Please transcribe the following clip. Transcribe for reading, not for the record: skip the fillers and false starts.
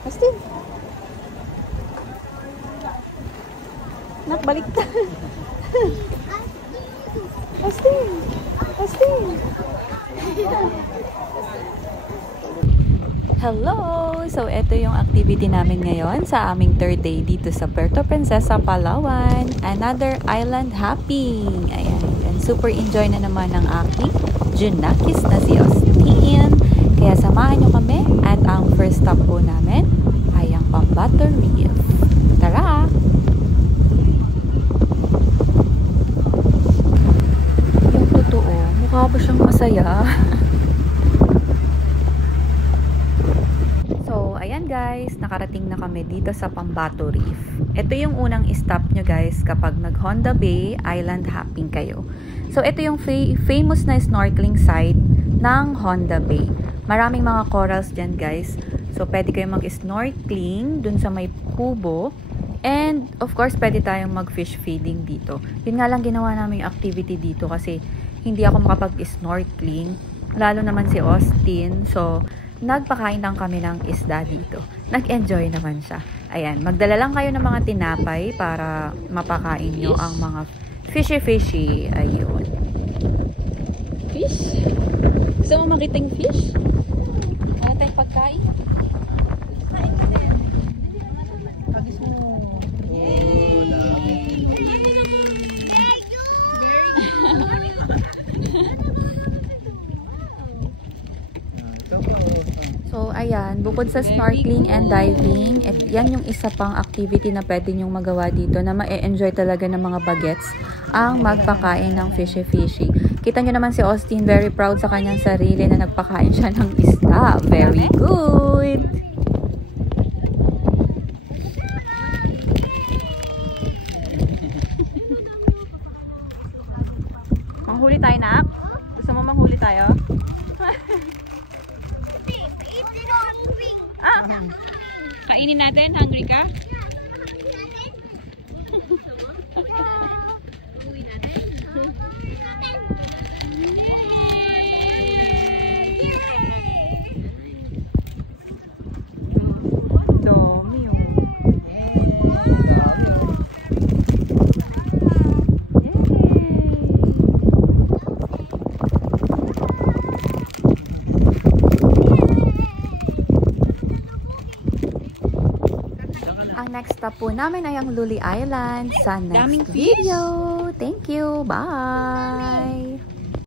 Austin. Nak, baliktad. Austin. Austin. Hello! So, ito yung activity namin ngayon sa aming third day dito sa Puerto Princesa, Palawan. Another island hopping. Ayan. And super enjoy na naman ng aking Junakis na si Austin. Kaya samahan nyo kami at ang first stop po namin ay ang Pambato Reef. Tara! Yung totoo, mukha ba siyang masaya? So, ayan guys, nakarating na kami dito sa Pambato Reef. Ito yung unang stop nyo guys kapag nag-Honda Bay Island hopping kayo. So, ito yung famous na snorkeling site ng Honda Bay. Maraming mga corals dyan guys. So, pwede kayo mag-snorkeling dun sa may kubo. And, of course, pwede tayong mag-fish feeding dito. Yun nga lang ginawa namin activity dito kasi hindi ako makapag-snorkeling. Lalo naman si Austin. So, nagpakain lang kami ng isda dito. Nag-enjoy naman siya. Ayan, magdala lang kayo ng mga tinapay para mapakain nyo ang mga fishy. Ayun. Fish? Gusto mo makita yung fish? Wala tayong pagkain? Kain ka din. Pagis mo. So, ayan, bukod sa snorkeling and diving, yan yung isa pang activity na pwede nyong magawa dito na ma-enjoy talaga ng mga bagets ang magpakain ng fishy. Kita nyo naman si Austin, very proud sa kanyang sarili na nagpakain siya ng isda. Very good! Manghuli tayo, nak? Gusto mo manghuli tayo? Kainin natin. Hungry ka? Dami yun. Ang next stop po namin ay ang Luli Island sa next video. Thank you. Bye!